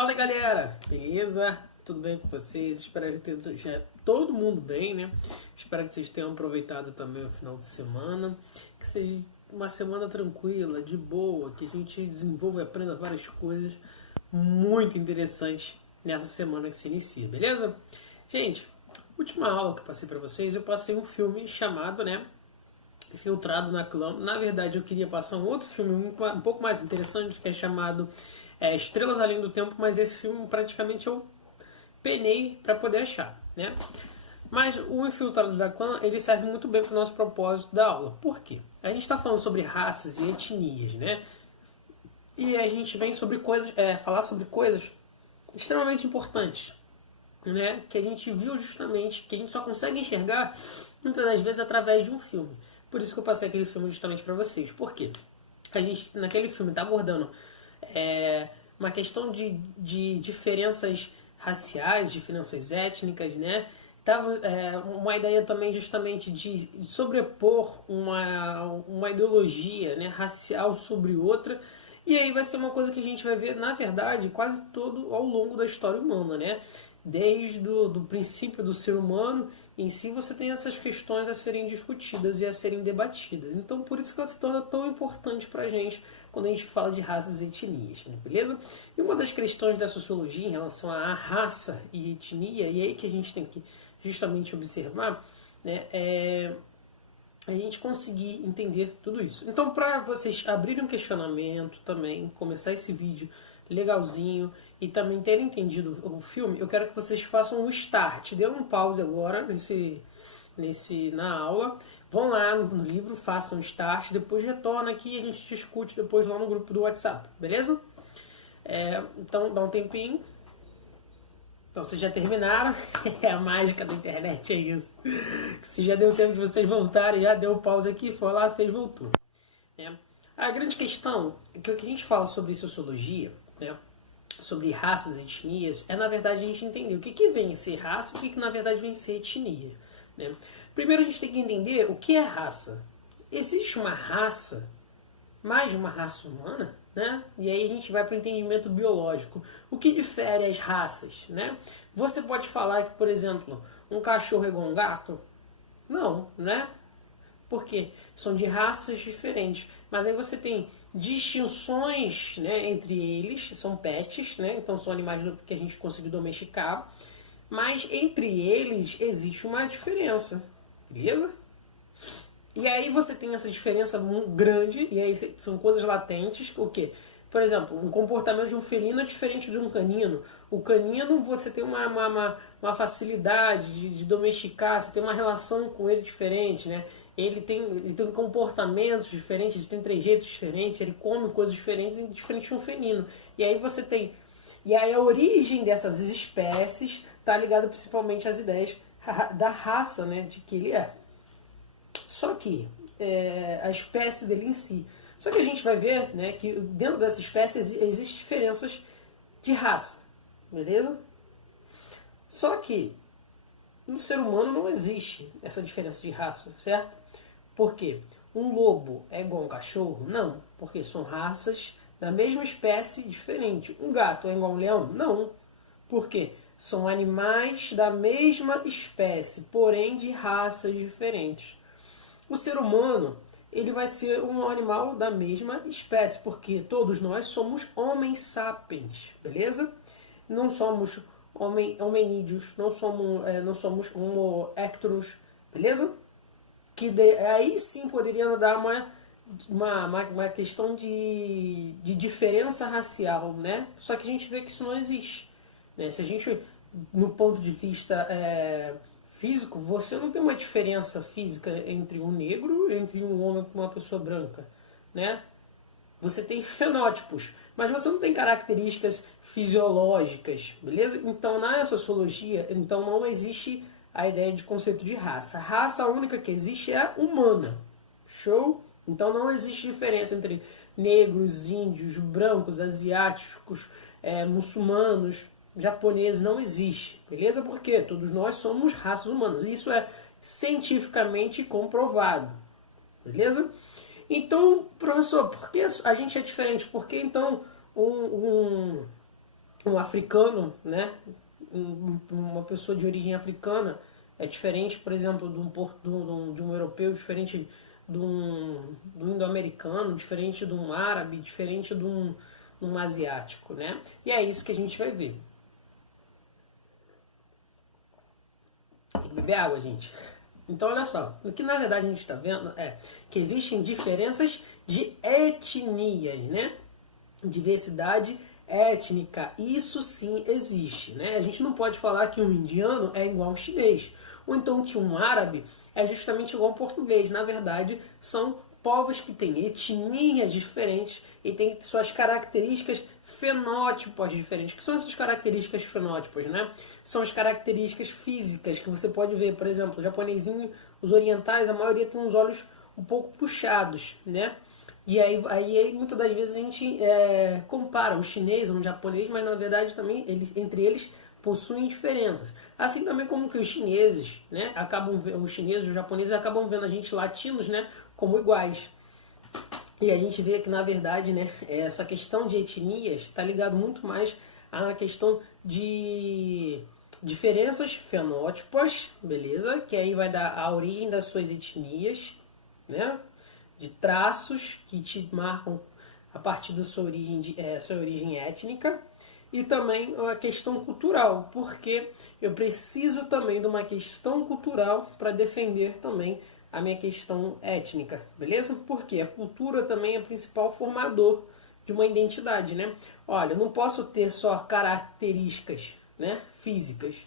Fala galera, beleza? Tudo bem com vocês? Espero que esteja todo mundo bem, né? Espero que vocês tenham aproveitado também o final de semana, que seja uma semana tranquila, de boa, que a gente desenvolva e aprenda várias coisas muito interessantes nessa semana que se inicia, beleza? Gente, última aula que eu passei para vocês, eu passei um filme chamado, né, Infiltrado na Clã. Na verdade, eu queria passar um outro filme um pouco mais interessante, que é chamado Estrelas Além do Tempo, mas esse filme praticamente eu penei para poder achar, né? Mas o Infiltrado da Clã, ele serve muito bem para o nosso propósito da aula. Por quê? A gente está falando sobre raças e etnias, né? E a gente vem sobre coisas, falar sobre coisas extremamente importantes, né? Que a gente viu justamente, que a gente só consegue enxergar muitas das vezes através de um filme. Por isso que eu passei aquele filme justamente para vocês. Por quê? A gente, naquele filme, está abordando uma questão de diferenças raciais, diferenças étnicas, né? Tava uma ideia também justamente de sobrepor uma ideologia, né, racial sobre outra. E aí vai ser uma coisa que a gente vai ver, na verdade, quase todo ao longo da história humana, né? Desde do princípio do ser humano em si, você tem essas questões a serem discutidas e a serem debatidas. Então, por isso que ela se torna tão importante para a gente quando a gente fala de raças e etnias, né? Beleza? E uma das questões da sociologia em relação à raça e etnia, e aí que a gente tem que justamente observar, né, a gente conseguir entender tudo isso. Então, para vocês abrirem um questionamento também, começar esse vídeo legalzinho e também terem entendido o filme, eu quero que vocês façam um start. Dê um pause agora na aula. Vão lá no livro, façam um start, depois retorna aqui e a gente discute depois lá no grupo do WhatsApp, beleza? Então, dá um tempinho. Então, vocês já terminaram. É a mágica da internet, é isso. Se já deu tempo de vocês voltarem, já deu pause aqui, foi lá, fez, voltou. A grande questão é que o que a gente fala sobre sociologia, né, sobre raças e etnias, na verdade, a gente entender o que vem a ser raça e o que na verdade vem a ser etnia, né? Primeiro, a gente tem que entender o que é raça. Existe uma raça, mais de uma raça humana, né? E aí a gente vai para o entendimento biológico. O que difere as raças, né? Você pode falar que, por exemplo, um cachorro é igual a um gato? Não, né? Por quê? São de raças diferentes. Mas aí você tem distinções, né, entre eles, são pets, né? Então são animais que a gente conseguiu domesticar. Mas entre eles existe uma diferença, beleza? E aí você tem essa diferença muito grande, e aí são coisas latentes, o quê? Por exemplo, um comportamento de um felino é diferente de um canino. O canino, você tem uma facilidade de domesticar, você tem uma relação com ele diferente, né? Ele tem comportamentos diferentes, ele tem trejeitos diferentes, ele come coisas diferentes, diferente de um felino. E aí você tem... E aí a origem dessas espécies está ligada principalmente às ideias da raça, né, de que ele é. Só que a espécie dele em si. Só que a gente vai ver, né, que dentro dessa espécie existem diferenças de raça, beleza? Só que no ser humano não existe essa diferença de raça, certo? Por quê? Um lobo é igual a um cachorro? Não, porque são raças da mesma espécie diferente. Um gato é igual a um leão? Não. Por quê? São animais da mesma espécie, porém de raças diferentes. O ser humano, ele vai ser um animal da mesma espécie, porque todos nós somos homens sapiens, beleza? Não somos hominídeos, não somos homo erectus, beleza? Aí sim poderia dar uma questão de diferença racial, né? Só que a gente vê que isso não existe, né? Se a gente, no ponto de vista físico, você não tem uma diferença física entre um negro, entre um homem com uma pessoa branca, né? Você tem fenótipos, mas você não tem características fisiológicas, beleza? Então, na sociologia, então não existe a ideia de conceito de raça. A raça única que existe é a humana. Show? Então não existe diferença entre negros, índios, brancos, asiáticos, muçulmanos, japoneses, não existe, beleza? Porque todos nós somos raças humanas. Isso é cientificamente comprovado, beleza? Então, professor, por que a gente é diferente? Por que então um um africano, né? Uma pessoa de origem africana é diferente, por exemplo, de um europeu, diferente de um indo-americano, diferente de um árabe, diferente de um asiático, né? E é isso que a gente vai ver. Tem que beber água, gente. Então, olha só, o que na verdade a gente está vendo é que existem diferenças de etnias, né? Diversidade étnica, isso sim existe, né? A gente não pode falar que um indiano é igual ao chinês, ou então que um árabe é justamente igual ao português. Na verdade, são povos que têm etnias diferentes e têm suas características fenótipos diferentes. O que são essas características fenótipos, né? São as características físicas que você pode ver, por exemplo, o japonesinho, os orientais, a maioria tem os olhos um pouco puxados, né? E aí muitas das vezes a gente compara o chinês ou o japonês, mas na verdade também entre eles possuem diferenças. Assim também como que os chineses, né, os chineses, os japoneses acabam vendo a gente latinos, né, como iguais. E a gente vê que na verdade, né, essa questão de etnias está ligado muito mais à questão de diferenças fenótipos, beleza? Que aí vai dar a origem das suas etnias, né? De traços que te marcam a partir da sua origem étnica, e também a questão cultural, porque eu preciso também de uma questão cultural para defender também a minha questão étnica, beleza? Porque a cultura também é o principal formador de uma identidade, né? Olha, eu não posso ter só características, né, físicas,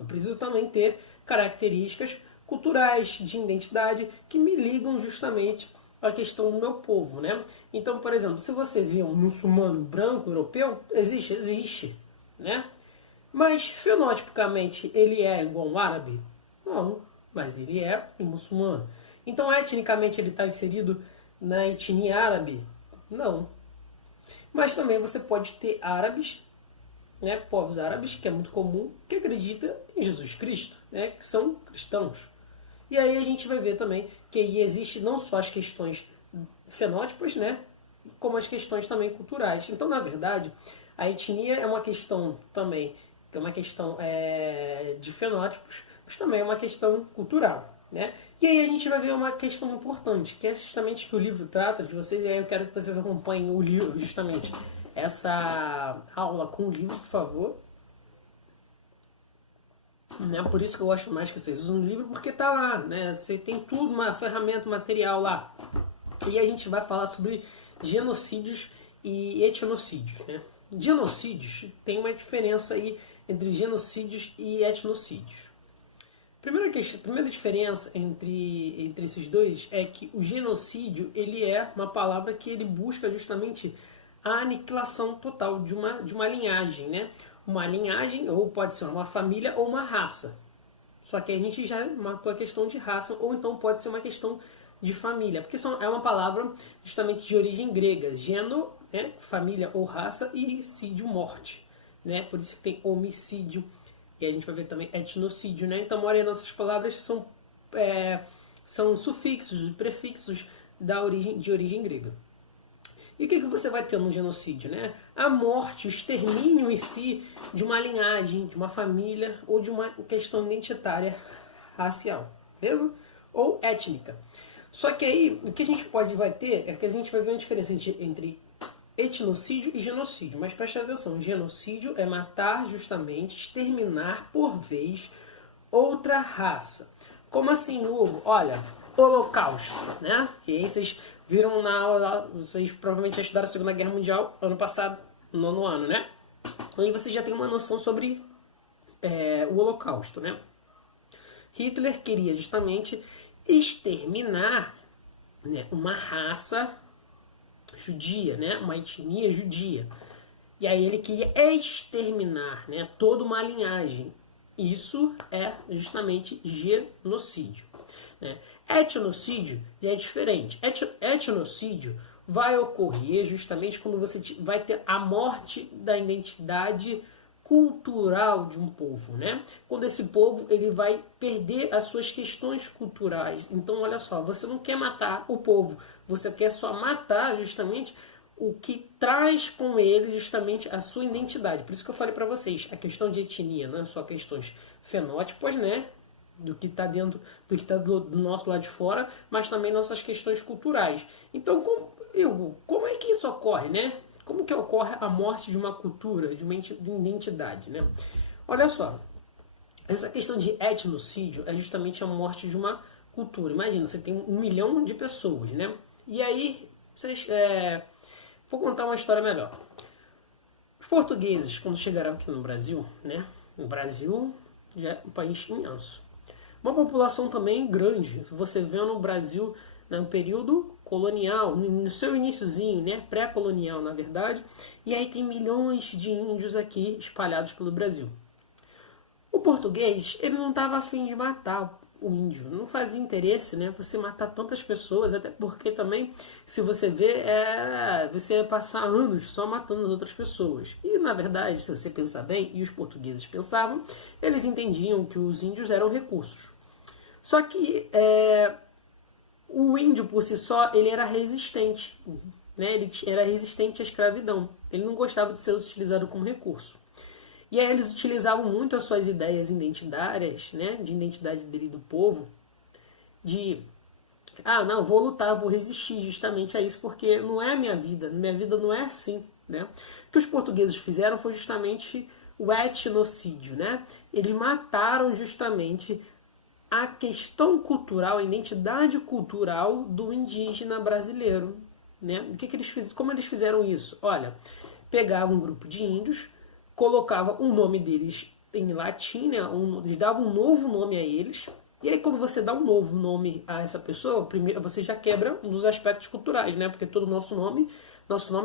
eu preciso também ter características culturais de identidade que me ligam justamente a questão do meu povo, né? Então, por exemplo, se você vê um muçulmano branco europeu, existe, né? Mas fenotipicamente ele é igual um árabe? Não, mas ele é um muçulmano. Então, etnicamente ele está inserido na etnia árabe? Não. Mas também você pode ter árabes, né, povos árabes, que é muito comum, que acreditam em Jesus Cristo, né, que são cristãos. E aí a gente vai ver também que aí existe não só as questões fenótipos, né, como as questões também culturais. Então, na verdade, a etnia é uma questão também, que é uma questão de fenótipos, mas também é uma questão cultural, né? E aí a gente vai ver uma questão importante, que é justamente que o livro trata de vocês, e aí eu quero que vocês acompanhem o livro, justamente essa aula com o livro, por favor. Né? Por isso que eu gosto mais que vocês usem o livro, porque tá lá, né? Você tem tudo, uma ferramenta, material lá. E a gente vai falar sobre genocídios e etnocídios, né? Genocídios tem uma diferença aí entre genocídios e etnocídios. Primeira diferença entre esses dois é que o genocídio ele é uma palavra que ele busca justamente a aniquilação total de uma linhagem, né? Uma linhagem, ou pode ser uma família ou uma raça. Só que a gente já matou a questão de raça, ou então pode ser uma questão de família, porque é uma palavra justamente de origem grega. Geno, né, família ou raça, e sídio, morte. Né? Por isso que tem homicídio, e a gente vai ver também etnocídio. Né? Então a maioria das nossas palavras são sufixos e prefixos de origem grega. E o que você vai ter no genocídio? Né? A morte, o extermínio em si de uma linhagem, de uma família ou de uma questão identitária racial, beleza? Ou étnica. Só que aí, o que a gente vai ter é que a gente vai ver uma diferença entre etnocídio e genocídio. Mas preste atenção, genocídio é matar justamente, exterminar por vez outra raça. Como assim, Hugo? Olha, holocausto, né? Que aí vocês viram na aula, vocês provavelmente já estudaram a Segunda Guerra Mundial ano passado, no ano, né? Aí você já tem uma noção sobre o holocausto, né? Hitler queria justamente exterminar, né, uma raça judia, né? Uma etnia judia. E aí ele queria exterminar, né, toda uma linhagem. Isso é justamente genocídio. Né? Etnocídio é diferente. Etnocídio vai ocorrer justamente quando você vai ter a morte da identidade cultural de um povo, né? Quando esse povo ele vai perder as suas questões culturais. Então, olha só, você não quer matar o povo, você quer só matar justamente o que traz com ele justamente a sua identidade. Por isso que eu falei para vocês, a questão de etnia, não é só questões fenótipos, né? Do que está dentro, do que está do nosso lado de fora, mas também nossas questões culturais. Então, como é que isso ocorre, né? Como que ocorre a morte de uma cultura, de uma identidade, né? Olha só, essa questão de etnocídio é justamente a morte de uma cultura. Imagina, você tem 1 milhão de pessoas, né? E aí, vou contar uma história melhor. Os portugueses, quando chegaram aqui no Brasil, né? O Brasil já é um país imenso. Uma população também grande. Você vê no Brasil, no período colonial, no seu iniciozinho, né? Pré-colonial, na verdade. E aí tem milhões de índios aqui espalhados pelo Brasil. O português, ele não estava afim de matar o índio, não fazia interesse, né? Você matar tantas pessoas, até porque também, se você vê, você ia passar anos só matando as outras pessoas. E na verdade, se você pensar bem, e os portugueses pensavam, eles entendiam que os índios eram recursos. Só que o índio por si só, ele era resistente, né? Ele era resistente à escravidão. Ele não gostava de ser utilizado como recurso. E aí eles utilizavam muito as suas ideias identitárias, né, de identidade dele do povo, de, não, vou lutar, vou resistir justamente a isso, porque não é a minha vida não é assim, né. O que os portugueses fizeram foi justamente o etnocídio, né, eles mataram justamente a questão cultural, a identidade cultural do indígena brasileiro, né. Como eles fizeram isso? Olha, pegavam um grupo de índios, colocava o nome deles em latim, né? Eles davam um novo nome a eles. E aí quando você dá um novo nome a essa pessoa, primeiro você já quebra um dos aspectos culturais, né? Porque todo nosso nome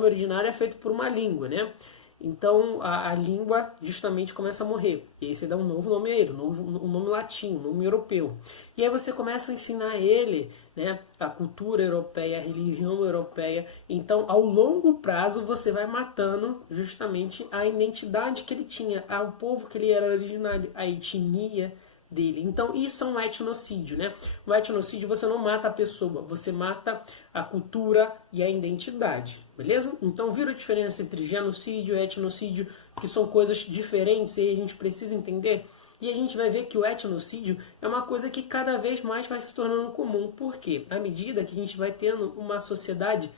originário é feito por uma língua, né? Então a língua justamente começa a morrer. E aí você dá um novo nome a ele, um nome latino, um nome europeu. E aí você começa a ensinar a ele, né, a cultura europeia, a religião europeia. Então, ao longo prazo, você vai matando justamente a identidade que ele tinha, o povo que ele era originário, a etnia dele. Então, isso é um etnocídio, né? O etnocídio, você não mata a pessoa, você mata a cultura e a identidade, beleza? Então, viram a diferença entre genocídio e etnocídio, que são coisas diferentes e a gente precisa entender? E a gente vai ver que o etnocídio é uma coisa que cada vez mais vai se tornando comum. Por quê? À medida que a gente vai tendo uma sociedade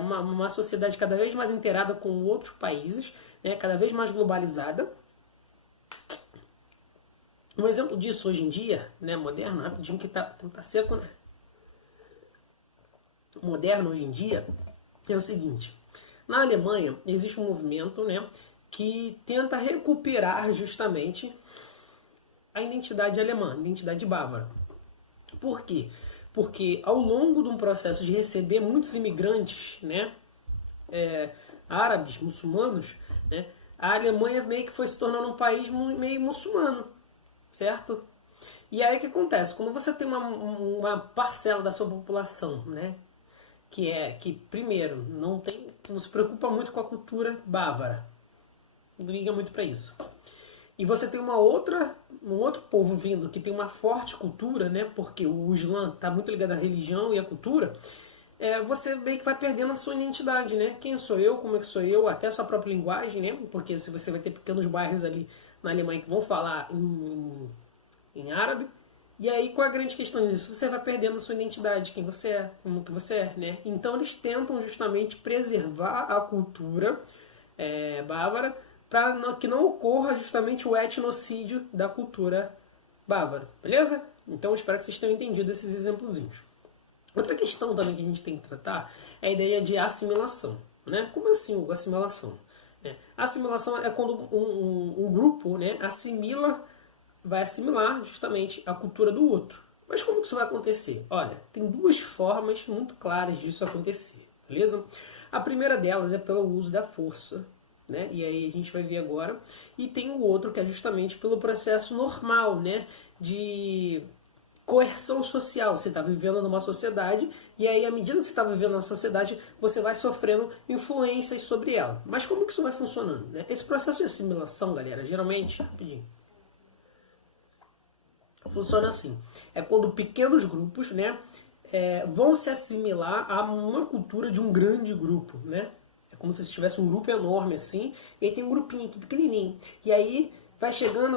uma sociedade cada vez mais inteirada com outros países, né, cada vez mais globalizada. Um exemplo disso hoje em dia, né, moderno, rapidinho que tá seco, né? Moderno hoje em dia é o seguinte: na Alemanha existe um movimento, né, que tenta recuperar justamente a identidade alemã, a identidade bávara. Por quê? Porque ao longo de um processo de receber muitos imigrantes, né, árabes, muçulmanos, né, a Alemanha meio que foi se tornando um país meio muçulmano, certo? E aí o que acontece? Quando você tem uma parcela da sua população, né, que primeiro não se preocupa muito com a cultura bávara, não liga muito para isso. E você tem um outro povo vindo que tem uma forte cultura, né? Porque o Islã está muito ligado à religião e à cultura. Você meio que vai perdendo a sua identidade, né? Quem sou eu? Como é que sou eu? Até a sua própria linguagem, né? Porque se você vai ter pequenos bairros ali na Alemanha que vão falar em árabe. E aí, qual é a grande questão disso? Você vai perdendo a sua identidade, quem você é, como que você é, né? Então eles tentam justamente preservar a cultura bávara, para que não ocorra justamente o etnocídio da cultura bávara, beleza? Então espero que vocês tenham entendido esses exemplozinhos. Outra questão também que a gente tem que tratar é a ideia de assimilação, né? Como assim assimilação? Assimilação é quando um grupo, né, vai assimilar justamente a cultura do outro. Mas como que isso vai acontecer? Olha, tem duas formas muito claras disso acontecer, beleza? A primeira delas é pelo uso da força, né? E aí a gente vai ver agora. E tem o outro que é justamente pelo processo normal, né, de coerção social. Você está vivendo numa sociedade e aí, à medida que você está vivendo na sociedade, você vai sofrendo influências sobre ela. Mas como que isso vai funcionando, né? Esse processo de assimilação, galera, geralmente, rapidinho, funciona assim. É quando pequenos grupos, né, vão se assimilar a uma cultura de um grande grupo, né? É como se tivesse um grupo enorme assim, e aí tem um grupinho aqui pequenininho. E aí vai chegando,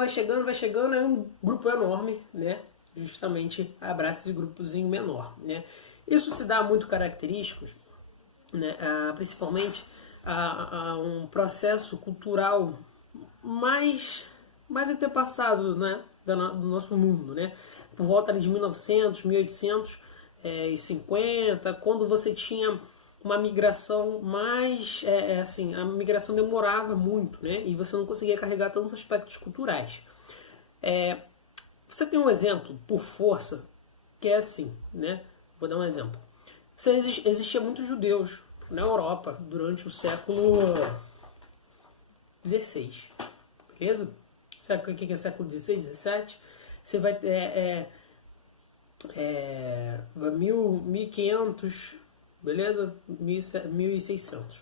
é um grupo enorme, né? Justamente abraça esse grupozinho menor, né? Isso se dá muito característicos, né? Principalmente a um processo cultural mais antepassado, né? do nosso mundo, né? Por volta ali de 1900, 1850, quando você tinha uma migração mais, assim, a migração demorava muito, né? E você não conseguia carregar tantos aspectos culturais. Você tem um exemplo, por força, que é assim, né? Vou dar um exemplo. Existia muitos judeus na Europa durante o século XVI, beleza? Sabe o que é século XVI, XVII? Você vai ter 1500, beleza? 1600.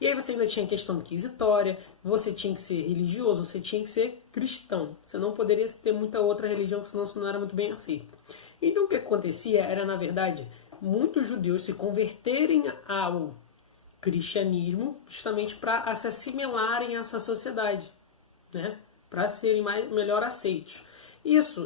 E aí você ainda tinha questão inquisitória, você tinha que ser religioso, você tinha que ser cristão. Você não poderia ter muita outra religião, senão você não era muito bem aceito. Então o que acontecia era, na verdade, muitos judeus se converterem ao cristianismo justamente para se assimilarem a essa sociedade, né? Para serem melhor aceitos.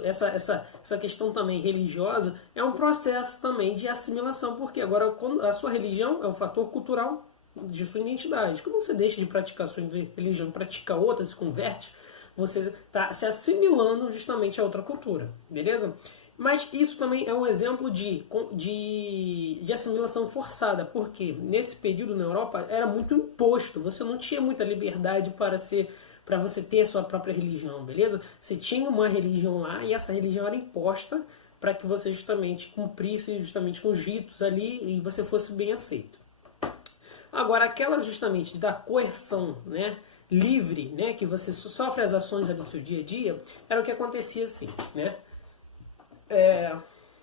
Essa questão também religiosa é um processo também de assimilação, porque agora a sua religião é um fator cultural de sua identidade. Quando você deixa de praticar a sua religião e pratica outra, se converte, você está se assimilando justamente a outra cultura, beleza? Mas isso também é um exemplo de assimilação forçada, porque nesse período na Europa era muito imposto, você não tinha muita liberdade para você ter a sua própria religião, beleza? Você tinha uma religião lá e essa religião era imposta para que você justamente cumprisse justamente com os ritos ali e você fosse bem aceito. Agora, aquela justamente da coerção, né, livre, né, que você sofre as ações ali do seu dia a dia, era o que acontecia assim, né?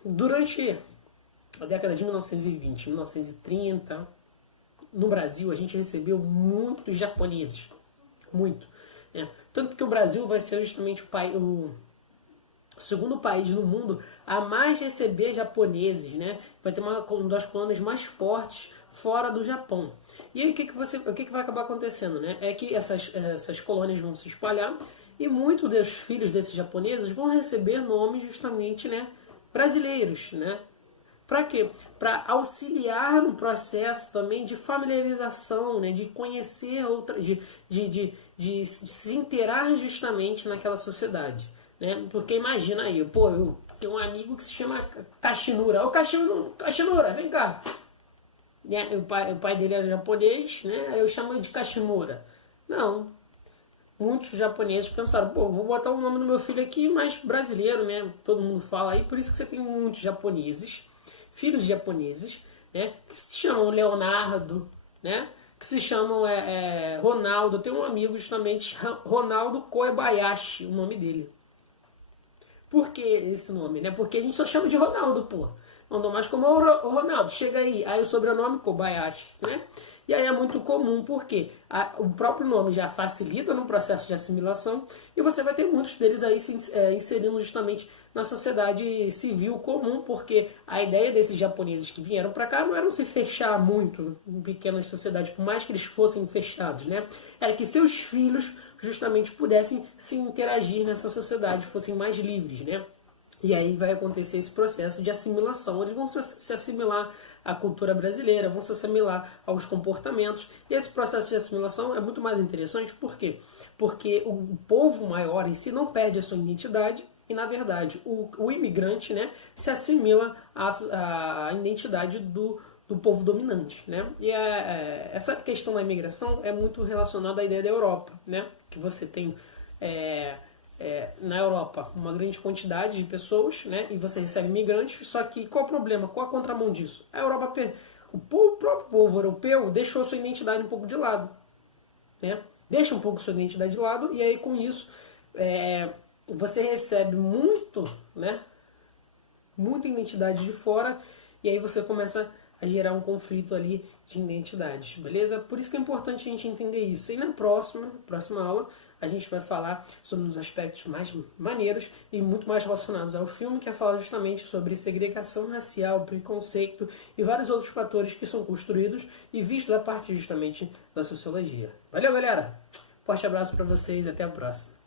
Durante a década de 1920, 1930, no Brasil a gente recebeu muitos japoneses, muito. Tanto que o Brasil vai ser justamente o segundo país no mundo a mais receber japoneses, né? Vai ter uma das colônias mais fortes fora do Japão. E aí o que vai acabar acontecendo, né? É que essas colônias vão se espalhar e muitos dos filhos desses japoneses vão receber nomes justamente, né, brasileiros, né? Para quê? Para auxiliar no processo também de familiarização, né? De conhecer outra, de se inteirar justamente naquela sociedade, né? Porque imagina aí, pô, eu tenho um amigo que se chama Kashinura. Ô Kashinura, vem cá. Né? O pai dele era japonês, né? Aí eu chamo ele de Kashimura. Não. Muitos japoneses pensaram, pô, vou botar o nome do meu filho aqui mais brasileiro, né? Todo mundo fala aí, por isso que você tem muitos japoneses, filhos japoneses, né? Que se chamam Leonardo, né? Que se chamam Ronaldo. Eu tenho um amigo justamente, Ronaldo Koebayashi, o nome dele. Por que esse nome, né? Porque a gente só chama de Ronaldo, pô. Não mais como o Ronaldo, chega aí o sobrenome Kobayashi, né? E aí é muito comum, porque o próprio nome já facilita no processo de assimilação e você vai ter muitos deles aí se inserindo justamente na sociedade civil comum, porque a ideia desses japoneses que vieram para cá não era se fechar muito em pequenas sociedades, por mais que eles fossem fechados, né? Era que seus filhos justamente pudessem se interagir nessa sociedade, fossem mais livres, né? E aí vai acontecer esse processo de assimilação. Eles vão se assimilar à cultura brasileira, vão se assimilar aos comportamentos. E esse processo de assimilação é muito mais interessante, por quê? Porque o povo maior em si não perde a sua identidade e, na verdade, o imigrante, né, se assimila à identidade do povo dominante, né? E essa questão da imigração é muito relacionada à ideia da Europa, né? Que você tem... na Europa uma grande quantidade de pessoas, né, e você recebe imigrantes, só que qual o problema? Qual a contramão disso? A Europa, o próprio povo europeu deixou sua identidade um pouco de lado, né? Deixa um pouco sua identidade de lado e aí com isso você recebe muito, né, muita identidade de fora e aí você começa a gerar um conflito ali de identidades, beleza? Por isso que é importante a gente entender isso. E na próxima aula, a gente vai falar sobre os aspectos mais maneiros e muito mais relacionados ao filme, que é falar justamente sobre segregação racial, preconceito e vários outros fatores que são construídos e vistos a partir justamente da sociologia. Valeu, galera! Forte abraço para vocês e até a próxima.